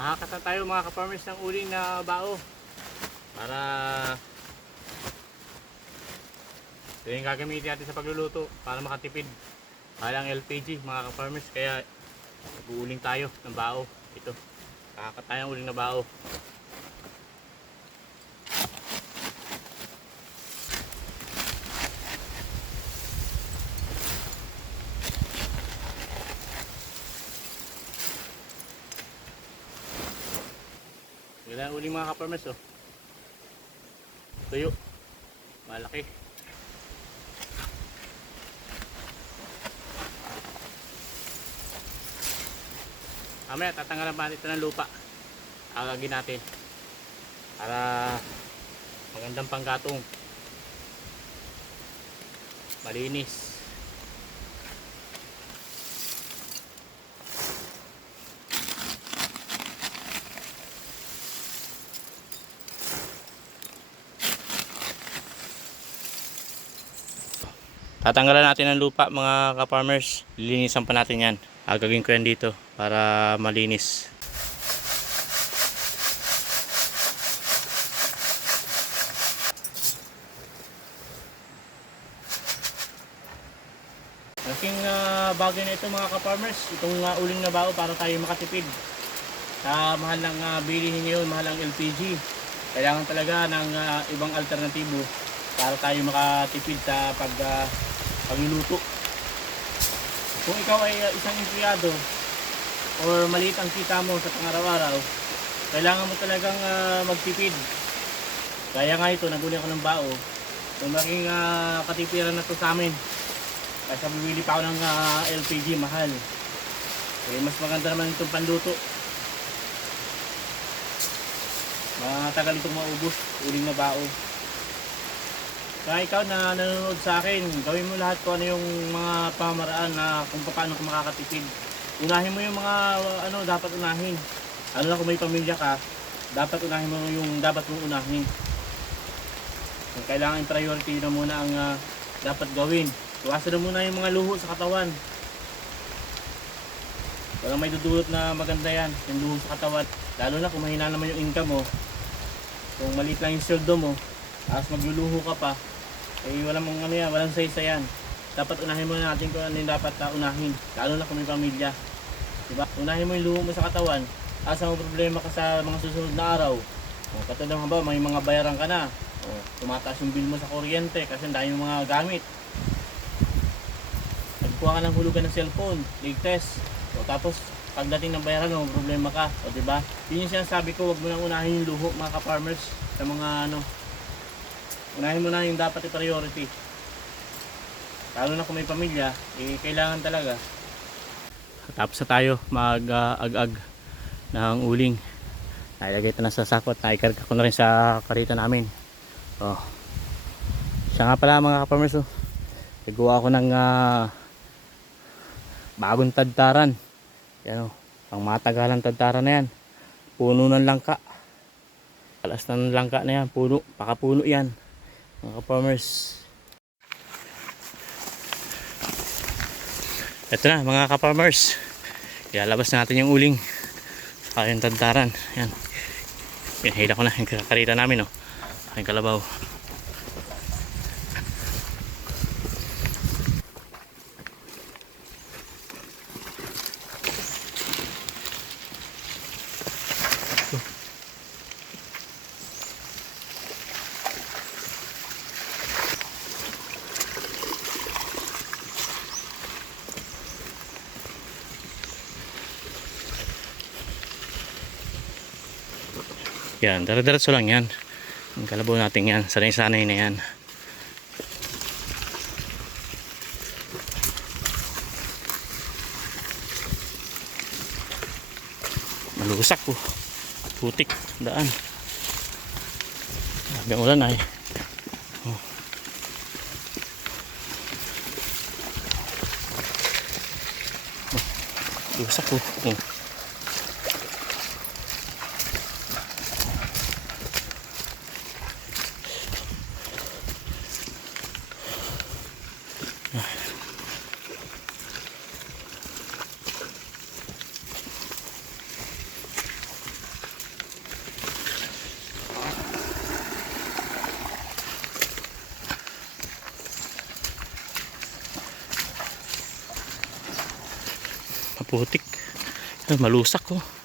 Makakata tayo mga ka-farmers ng uling na bao para ito yung gagamitin natin sa pagluluto para makatipid. Walang LPG mga ka-farmers, kaya uuling tayo ng bao. Ito, makakata tayo ng uling na bao. Wala ang uling mga ka-farmers, oh. Tuyo, malaki. Mamaya tatanggalan pa ito ng lupa. Agagin natin para magandang panggatong, malinis. Tatanggalan natin ng lupa mga ka-farmers. Lilinisan pa natin yan. Agagin ko yan dito para malinis. Laking bagay na ito mga ka-farmers. Itong uling na bao para tayo makatipid. Sa mahal ng bilihin ngayon, mahal ng LPG. Kailangan talaga ng ibang alternatibo para tayo makatipid sa pagluluto. Kung ikaw ay isang empleyado or maliit ang kita mo sa pang-araw-araw, kailangan mo talagang magtipid. Kaya nga ito, naguli ako ng bao. Kung maging katipiran na to sa amin, kasi bibili pa ako ng LPG, mahal. Eh, mas maganda naman itong panluto. Matagal itong maubos, uling na bao. Kaya ikaw na nanonood sa akin, gawin mo lahat kung ano yung mga pamaraan na kung paano ka makakatipid. Unahin mo yung mga dapat unahin. Ano na kung may pamilya ka, dapat unahin mo yung dapat mong unahin. Kailangan priority na muna ang dapat gawin. Iwasan na muna yung mga luho sa katawan. Walang may dudulot na maganda yan, yung luho sa katawan. Lalo na kung mahina naman yung income mo. Kung maliit lang yung sweldo mo, tapos magluluho ka pa, eh walang saysa yan. Dapat unahin mo natin kung ano yung dapat unahin, lalo na kung may pamilya, diba? Unahin mo yung luho mo sa katawan, asa mo problema ka sa mga susunod na araw. Katulad ng ba, may mga bayaran ka na, tumataas yung bill mo sa kuryente kasi ang dami yung mga gamit. Nagkuha ka ng hulugan ng cellphone, latest, tapos pagdating ng bayaran mo, problema ka, diba? Yun yung sinasabi ko, wag mo nang unahin yung luho mga ka-farmers sa mga unahin mo na yung dapat i-priority. Lalo na kung may pamilya, kailangan talaga. Tapos na tayo mag-ag-ag ng uling. Nailagay ito na sa sakot. Naikarga ko na rin sa karita namin. Siya nga pala mga ka-farmers. Nagawa ko ng bagong tadtaran. Yan, pang matagalang tadtaran na yan. Puno ng langka. Alas ng langka na yan. Puno. Pakapuno yan mga ka-farmers. Ito na mga ka-farmers, ilalabas natin yung uling saka yung tadtaran. Yan, pinahila ko na yung karita namin, aking kalabaw. Yan, dire-diretso lang yan. Ang kalabaw natin yan, sanay-sanay na yan. Malusak po. Putik, daan. Sabi ang ulan ay. Lusak po. putik. Malusak oh.